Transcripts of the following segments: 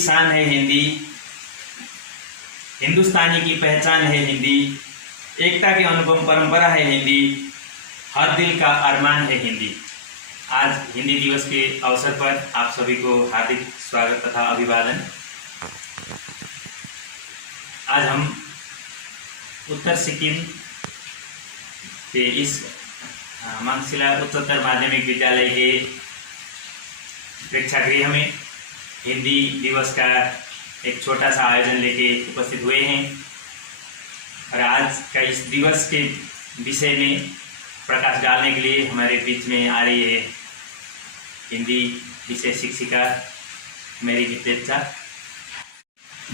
शान है हिंदी, हिंदुस्तानी की पहचान है हिंदी, एकता की अनुपम परंपरा है हिंदी, हर दिल का अरमान है हिंदी। आज हिंदी दिवस के अवसर पर आप सभी को हार्दिक स्वागत तथा अभिवादन। आज हम उत्तर सिक्किम के इस मांगशिला उच्चतर माध्यमिक विद्यालय के प्रेक्षागृह में हिंदी दिवस का एक छोटा सा आयोजन लेके उपस्थित हुए हैं और आज का इस दिवस के विषय में प्रकाश डालने के लिए हमारे बीच में आ रही है हिंदी विषय शिक्षिका मेरी नितेजा।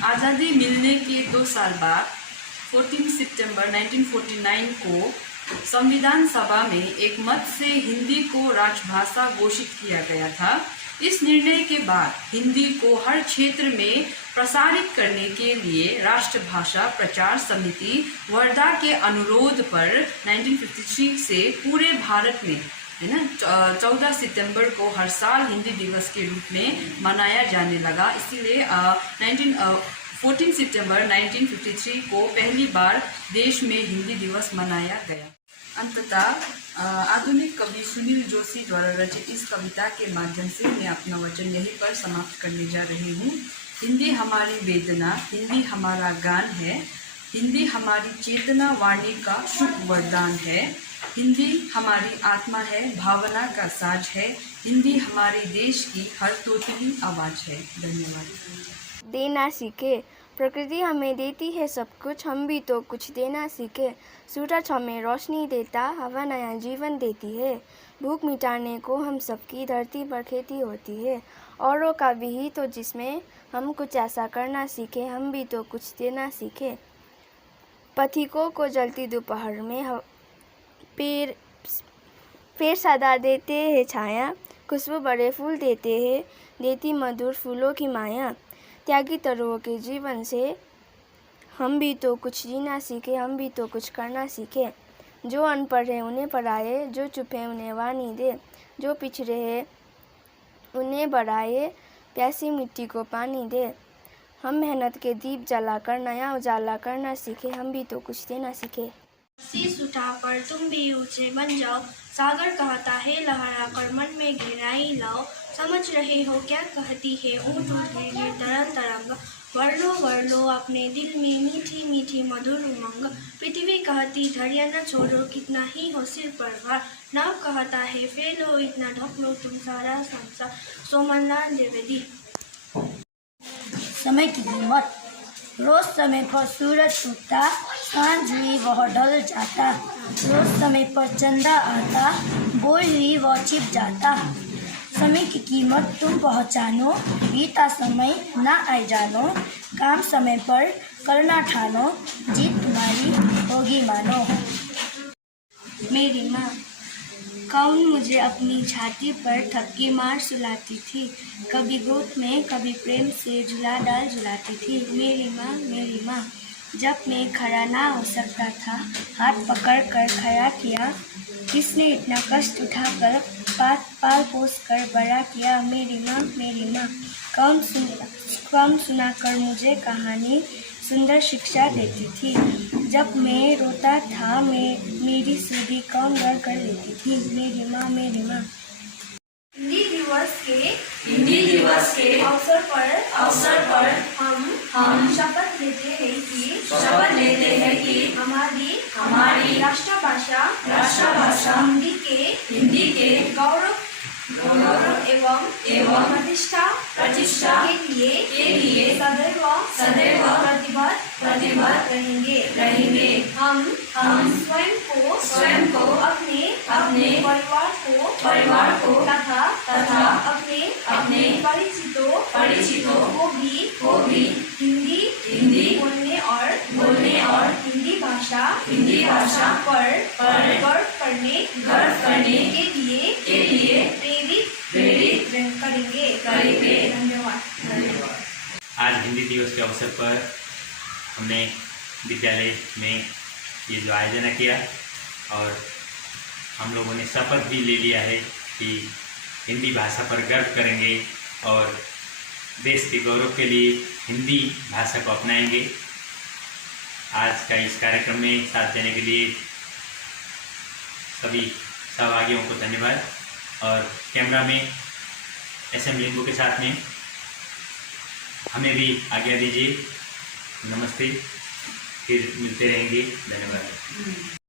आज़ादी मिलने के 2 साल बाद 14 सितंबर 1949 को संविधान सभा में एक मत से हिंदी को राजभाषा घोषित किया गया था। इस निर्णय के बाद हिंदी को हर क्षेत्र में प्रसारित करने के लिए राष्ट्रभाषा प्रचार समिति वर्धा के अनुरोध पर 1953 से पूरे भारत में है ना 14 सितंबर को हर साल हिंदी दिवस के रूप में मनाया जाने लगा। इसीलिए 14 सितंबर 1953 को पहली बार देश में हिंदी दिवस मनाया गया। अंततः आधुनिक कवि सुनील जोशी द्वारा रचित इस कविता के माध्यम से मैं अपना वचन यहीं पर समाप्त करने जा रही हूँ। हिंदी हमारी वेदना, हिंदी हमारा गान है, हिंदी हमारी चेतना वाणी का शुभ वरदान है, हिंदी हमारी आत्मा है, भावना का साज है, हिंदी हमारे देश की हर तोतली आवाज है। धन्यवाद। देना सीखे, प्रकृति हमें देती है सब कुछ, हम भी तो कुछ देना सीखे। सूरज हमें रोशनी देता, हवा नया जीवन देती है। भूख मिटाने को हम सबकी धरती पर खेती होती है। औरों का भी ही तो जिसमें हम कुछ ऐसा करना सीखे, हम भी तो कुछ देना सीखे। पथिकों को जलती दोपहर में पेड़ सदा देते हैं छाया, खुशबू बड़े फूल देते हैं, देती मधुर फूलों की माया। त्यागी तरुओं के जीवन से हम भी तो कुछ जीना सीखे, हम भी तो कुछ करना सीखे। जो अनपढ़ है उन्हें पढ़ाए, जो चुप है उन्हें वाणी दे, जो पिछड़े हैं उन्हें बढ़ाए, प्यासी मिट्टी को पानी दे। हम मेहनत के दीप जलाकर नया उजाला करना सीखे, हम भी तो कुछ देना सीखे। शीश उठाकर तुम भी ऊंचे बन जाओ, सागर कहता है लहरा कर मन में गहराई लाओ। समझ रहे हो क्या कहती है ऊँट गिर तरंग तरंग, भर लो अपने दिल में मीठी मीठी मधुर उमंग। पृथ्वी कहती धैर्य न छोड़ो, कितना ही हो सिर पर भार। नाव कहता है फैलो इतना ढक लो तुम सारा संसार। सोमनलाल द्विवेदी। समय की कीमत, रोज समय पर सूरज उगता, सांझ हुई वह ढल जाता। रोज समय पर चंदा आता, बोल हुई वह छिप जाता। समय की कीमत तुम पहचानो, बीता समय ना आए जानो। काम समय पर करना ठानो, जीत तुम्हारी होगी मानो। मेरी माँ कौन मुझे अपनी छाती पर थपकी मार सुलाती थी, कभी गोद में कभी प्रेम से झुला डाल झुलाती थी। मेरी माँ जब मैं खड़ा ना हो सकता था, हाथ पकड़ कर खड़ा किया। किसने इतना कष्ट उठाकर पाल पोस कर बड़ा किया। मेरी माँ कौन सुनाकर मुझे कहानी सुंदर शिक्षा देती थी। जब मैं रोता था मेरी सीधी कौन गर कर लेती थी। मेरी माँ हिंदी दिवस के अवसर पर हम शपथ लेते हैं कि हमारी राष्ट्रभाषा हिंदी के गौरव एवं प्रतिष्ठा के लिए सदैव प्रतिबद्ध रहेंगे। हम स्वयं को अपने परिवार को तथा अपने परिचितों को भी हिंदी बोलने और हिंदी भाषा पर गर्व करने के लिए प्रेरित करेंगे। धन्यवाद। आज हिंदी दिवस के अवसर पर हमने विद्यालय में ये जो आयोजन किया और हम लोगों ने शपथ भी ले लिया है कि हिंदी भाषा पर गर्व करेंगे और देश के गौरव के लिए हिंदी भाषा को अपनाएंगे। आज का इस कार्यक्रम में साथ देने के लिए सभी सहभागियों को धन्यवाद और कैमरा में SM लिंगू के साथ में हमें भी आज्ञा दीजिए। नमस्ते, फिर मिलते रहेंगे। धन्यवाद।